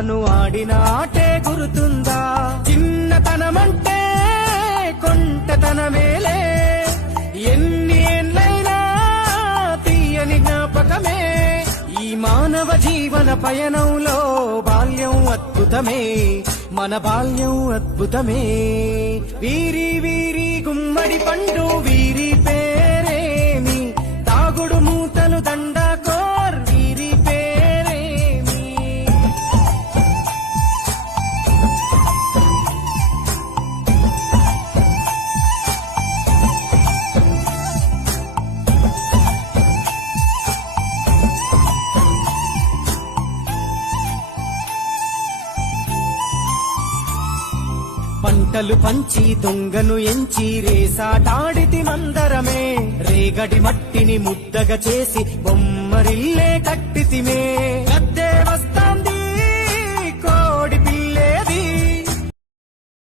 ఆడిన ఆటే గురుతుందా? చిన్నతనమంటే కొంటతనమేలే, ఎన్ని ఏళ్ళైనా తీయని జ్ఞాపకమే. ఈ మానవ జీవన పయనంలో బాల్యం అద్భుతమే, మన బాల్యం అద్భుతమే. వీరి వీరి గుమ్మడి పండు వీరి పేరేమి, తాగుడు మూతలు దండాకోర్ వీరి పేరేమి. పంటలు పంచి దొంగను ఎంచి రేసాటాడితి మందరమే, రేగడి మట్టిని ముద్దగా చేసి బొమ్మరిల్లే కట్టితిమే.